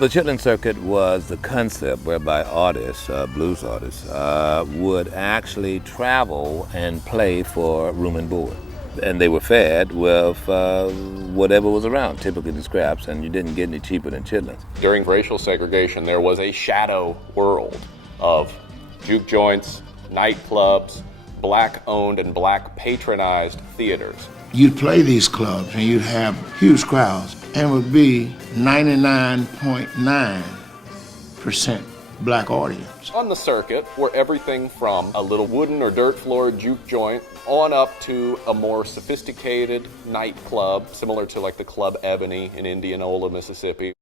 The Chitlin Circuit was the concept whereby artists, blues artists, would actually travel and play for room and board. And they were fed with whatever was around, typically the scraps, and you didn't get any cheaper than chitlins. During racial segregation, there was a shadow world of juke joints, nightclubs, black-owned and black-patronized theaters. You'd play these clubs and you'd have huge crowds, and it would be 99.9% black audience. On the circuit were everything from a little wooden or dirt floor juke joint on up to a more sophisticated nightclub, similar to like the Club Ebony in Indianola, Mississippi.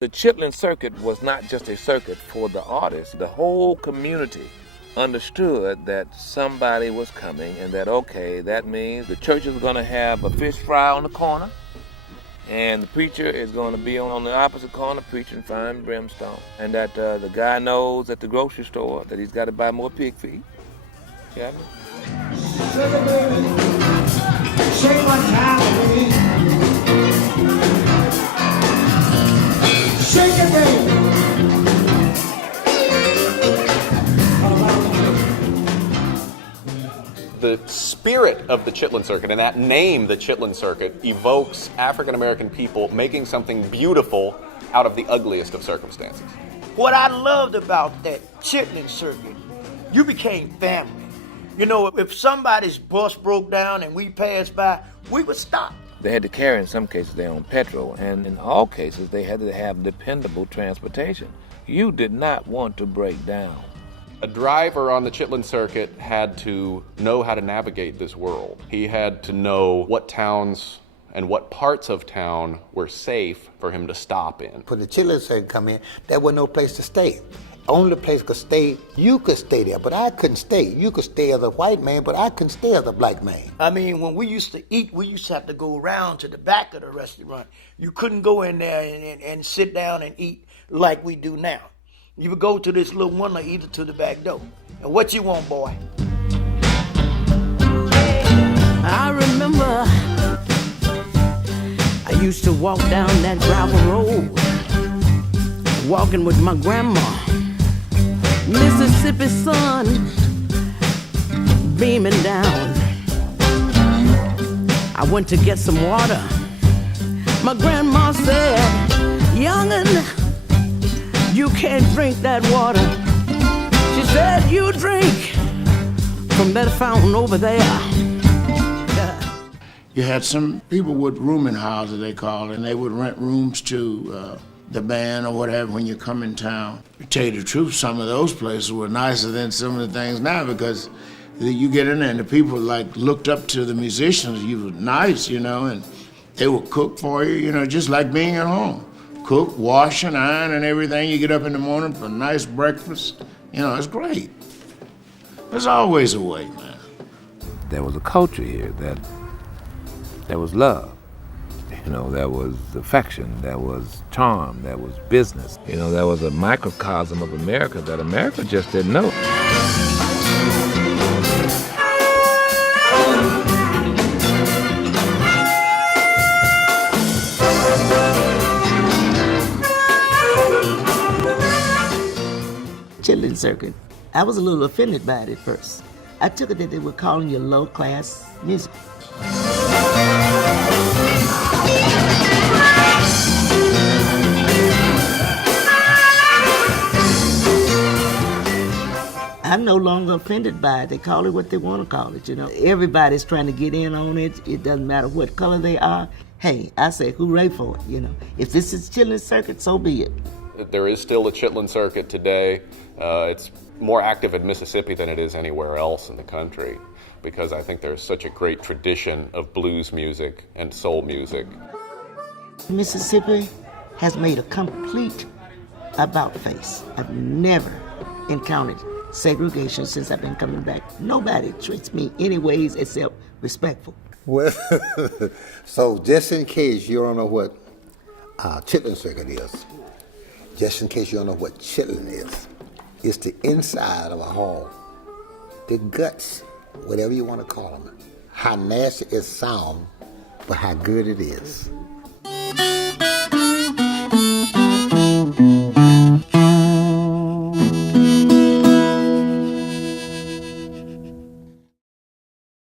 The Chitlin Circuit was not just a circuit for the artists. The whole community understood that somebody was coming and that, okay, that means the church is going to have a fish fry on the corner and the preacher is going to be on the opposite corner preaching fire and brimstone. And that the guy knows at the grocery store that he's got to buy more pig feet. Got me? Shake what's happening. Shake it, baby. The spirit of the Chitlin Circuit and that name, the Chitlin Circuit, evokes African-American people making something beautiful out of the ugliest of circumstances. What I loved about that Chitlin Circuit, you became family. You know, if somebody's bus broke down and we passed by, we would stop. They had to carry, in some cases, their own petrol, and in all cases, they had to have dependable transportation. You did not want to break down. A driver on the Chitlin Circuit had to know how to navigate this world. He had to know what towns and what parts of town were safe for him to stop in. When the Chitlin Circuit come in, there was no place to stay. Only place could stay, you could stay there, but I couldn't stay. You could stay as a white man, but I couldn't stay as a black man. I mean, when we used to eat, we used to have to go around to the back of the restaurant. You couldn't go in there and sit down and eat like we do now. You would go to this little one or either to the back door. And what you want, boy? I remember I used to walk down that gravel road, walking with my grandma. Mississippi sun beaming down. I went to get some water. My grandma said, "Young'un, you can't drink that water." She said, "You drink from that fountain over there." You had some people with rooming houses, they call it, and they would rent rooms to the band or whatever when you come in town. To tell you the truth, some of those places were nicer than some of the things now, because you get in there and the people like looked up to the musicians. You were nice, you know, and they would cook for you, you know, just like being at home. Cook, wash and iron and everything. You get up in the morning for a nice breakfast. You know, it's great. There's always a way, man. There was a culture here that there was love. You know, there was affection, there was charm, there was business. You know, there was a microcosm of America that America just didn't know. Chitlin Circuit, I was a little offended by it at first. I took it that they were calling you low-class music. I'm no longer offended by it. They call it what they want to call it, you know. Everybody's trying to get in on it. It doesn't matter what color they are. Hey, I say hooray for it, you know. If this is Chitlin Circuit, so be it. There is still a Chitlin Circuit today. It's more active in Mississippi than it is anywhere else in the country, because I think there's such a great tradition of blues music and soul music. Mississippi has made a complete about face. I've never encountered segregation since I've been coming back. Nobody treats me any ways except respectful. Well, so just in case you don't know what Chitlin Circuit is, just in case you don't know what chitlin is, it's the inside of a hog, the guts, whatever you want to call them. How nasty it sounds, but how good it is.